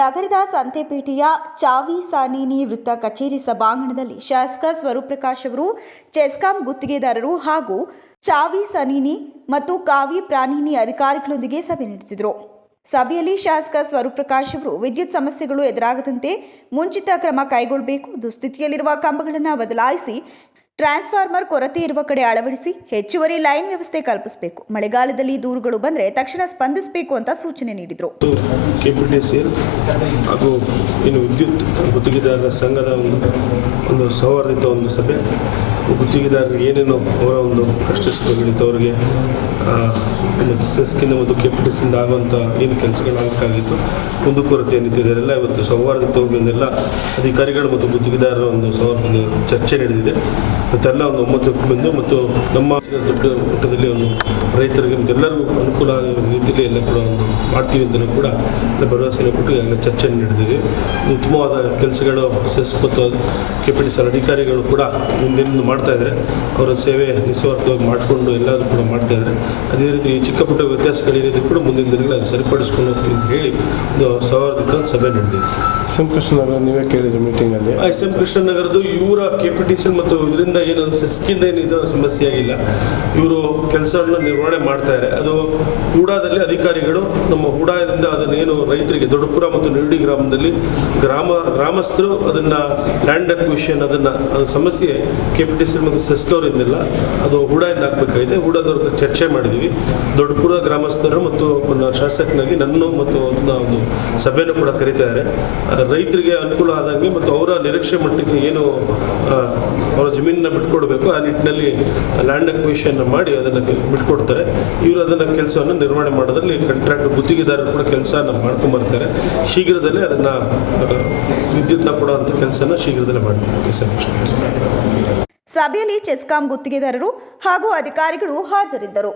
ನಗರದ ಸಂತೆಪೇಟೆಯ ಚಾವಿ ಸಾನೀನಿ ವೃತ್ತ ಕಚೇರಿ ಸಭಾಂಗಣದಲ್ಲಿ ಶಾಸಕ ಸ್ವರೂಪ್ರಕಾಶ್ ಅವರು, ಚೆಸ್ಕಾಂ ಗುತ್ತಿಗೆದಾರರು ಹಾಗೂ ಚಾವಿ ಸನೀನಿ ಮತ್ತು ಕಾವಿ ಪ್ರಾಣಿನಿ ಅಧಿಕಾರಿಗಳೊಂದಿಗೆ ಸಭೆ ನಡೆಸಿದರು. ಸಭೆಯಲ್ಲಿ ಶಾಸಕ ಸ್ವರೂಪ್ರಕಾಶ್ ಅವರು, ವಿದ್ಯುತ್ ಸಮಸ್ಯೆಗಳು ಎದುರಾಗದಂತೆ ಮುಂಚಿತ ಕ್ರಮ ಕೈಗೊಳ್ಳಬೇಕು, ದುಸ್ಥಿತಿಯಲ್ಲಿರುವ ಕಂಬಗಳನ್ನು ಬದಲಾಯಿಸಿ ಟ್ರಾನ್ಸ್ಫಾರ್ಮರ್ ಕೊರತೆ ಇರುವ ಕಡೆ ಅಳವಡಿಸಿ ಹೆಚ್ಚುವರಿ ಲೈನ್ ವ್ಯವಸ್ಥೆ ಕಲ್ಪಿಸಬೇಕು. ಮಳೆಗಾಲದಲ್ಲಿ ದೂರುಗಳು ಬಂದರೆ ತಕ್ಷಣ ಸ್ಪಂದಿಸಬೇಕು ಅಂತ ಸೂಚನೆ ನೀಡಿದರು. ಹಾಗೂ ಇನ್ನು ವಿದ್ಯುತ್ ಗುತ್ತಿಗೆದಾರರ ಸಂಘದ ಒಂದು ಒಂದು ಸೌಹಾರ್ದಿತ ಒಂದು ಸಭೆ. ಗುತ್ತಿಗೆದಾರರಿಗೆ ಏನೇನು ಅವರ ಒಂದು ಕಷ್ಟ ಸುಖಗಳಿತ್ತು ಅವರಿಗೆ ಸೆಸ್ಕಿನ ಒಂದು ಕೆ ಪಿ ಆಗುವಂಥ ಏನು ಕೆಲಸಗಳಾಗಬೇಕಾಗಿತ್ತು ಕುಂದುಕೊರತೆ ಏನಿತ್ತು ಏನಿತ್ತಿದ್ದಾರೆಲ್ಲ ಇವತ್ತು ಸೌಹಾರ್ದಿತ ಹೋಗಿ ಅಧಿಕಾರಿಗಳು ಮತ್ತು ಗುತ್ತಿಗೆದಾರರ ಒಂದು ಸೌಹಾರ್ದ ಚರ್ಚೆ ನಡೆದಿದೆ. ಮತ್ತೆಲ್ಲ ಒಂದು ಒಮ್ಮತಕ್ಕೆ ಬಂದು ಮತ್ತು ನಮ್ಮ ದೊಡ್ಡ ಮಟ್ಟದಲ್ಲಿ ಒಂದು ರೈತರಿಗೆ ಮತ್ತು ಎಲ್ಲರಿಗೂ ಅನುಕೂಲ ಆಗುವ ರೀತಿಯಲ್ಲಿ ಎಲ್ಲ ಕೂಡ ಒಂದು ಮಾಡ್ತೀವಿ ಅಂತಲೂ ಕೂಡ ಭರವಸೆಯನ್ನು ಕೊಟ್ಟು ಎಲ್ಲ ಚರ್ಚೆಯನ್ನು ನಡೆದಿದೆ. ಇದು ಉತ್ತಮವಾದ ಕೆಲಸಗಳು ಸೆಸ್ ಮತ್ತು ಕೆ ಪಿ ಟಿ ಸಿ ಅಧಿಕಾರಿಗಳು ಕೂಡ ಮುಂದಿನಿಂದ ಮಾಡ್ತಾ ಇದ್ದಾರೆ. ಅವರ ಸೇವೆ ನಿಸ್ವಾರ್ಥವಾಗಿ ಮಾಡಿಕೊಂಡು ಎಲ್ಲರೂ ಕೂಡ ಮಾಡ್ತಾ ಇದ್ದಾರೆ. ಅದೇ ರೀತಿ ಚಿಕ್ಕ ಪುಟ್ಟ ವ್ಯತ್ಯಾಸಗಳೇನಿದ್ರು ಕೂಡ ಮುಂದಿನ ದಿನಗಳಲ್ಲಿ ಸರಿಪಡಿಸ್ಕೊಂಡು ಹೋಗ್ತೀವಿ ಅಂತ ಹೇಳಿ ಒಂದು ಸೌಹಾರ್ದಿತ ಒಂದು ಸಭೆ ನಡೆದಿದೆ. ಎಂ ಕೃಷ್ಣನಗರ ನೀವೇ ಕೇಳಿದ್ರು ಮೀಟಿಂಗಲ್ಲಿ ಎಸ್ ಎಂ ಕೃಷ್ಣನಗರದ್ದು ಇವರ ಕೆ ಪಿ ಟಿ ಸಿ ಮತ್ತು ಇದರಿಂದ ಏನು ಸೆಸ್ಕಿಂದ ಏನಿದೆ ಸಮಸ್ಯೆ ಆಗಿಲ್ಲ ಇವರು ಕೆಲಸವನ್ನು ನಿರ್ವಹಣೆ ಮಾಡ್ತಾರೆ ಅದು ಹೂಡಾದಲ್ಲಿ ಅಧಿಕಾರಿಗಳು ನಮ್ಮ ಹೂಡಾದಿಂದ ಅದನ್ನು ಏನು ರೈತರಿಗೆ ದೊಡ್ಡಪುರ ಮತ್ತು ನಿರ್ಡಿ ಗ್ರಾಮದಲ್ಲಿ ಗ್ರಾಮ ಗ್ರಾಮಸ್ಥರು ಅದನ್ನ ಲ್ಯಾಂಡ್ ಅಕ್ವಿಷನ್ ಅದನ್ನ ಅದು ಸಮಸ್ಯೆ ಕೆ ಪಿ ಟಿ ಸಿ ಮತ್ತು ಅದು ಹೂಡಾಯಿಂದ ಆಗಬೇಕಾಗಿದೆ ಹೂಡಾದವ್ರ ಚರ್ಚೆ ಮಾಡಿದ್ದೀವಿ ದೊಡ್ಡಪುರ ಗ್ರಾಮಸ್ಥರು ಮತ್ತು ಶಾಸಕನಾಗಿ ನನ್ನ ಮತ್ತು ಅದನ್ನ ಒಂದು ಸಭೆಯನ್ನು ಕೂಡ ಕರೀತಾರೆ. ರೈತರಿಗೆ ಅನುಕೂಲ ಆದಂಗೆ ಮತ್ತು ಅವರ ನಿರೀಕ್ಷೆ ಮಟ್ಟಿಗೆ ಏನು ಅವರ ಜಮೀನನ್ನ ಬಿಟ್ಕೊಡ್ಬೇಕು, ಆ ನಿಟ್ಟಿನಲ್ಲಿ ಲ್ಯಾಂಡ್ ಅಕ್ವಿಷನ್ ಮಾಡಿ ಅದನ್ನು ಬಿಟ್ಕೊಡ್ತಾರೆ. ಇವರು ಅದನ್ನು ಕೆಲಸವನ್ನು ನಿರ್ವಹಣೆ ಮಾಡೋದ್ರಲ್ಲಿ ಕಾಂಟ್ರಾಕ್ಟ್ ಗುತ್ತಿಗೆದಾರರು ಕೂಡ ಕೆಲಸನ ಮಾಡ್ಕೊಂಬರ್ತಾರೆ. ಶೀಘ್ರದಲ್ಲೇ ಅದನ್ನು ವಿದ್ಯುತ್ನ ಕೊಡುವಂಥ ಕೆಲಸನ ಶೀಘ್ರದಲ್ಲೇ ಎಂ ಸಭೆಯಲ್ಲಿ ಚೆಸ್ಕಾಂ ಗುತ್ತಿಗೆದಾರರು ಹಾಗೂ ಅಧಿಕಾರಿಗಳು ಹಾಜರಿದ್ದರು.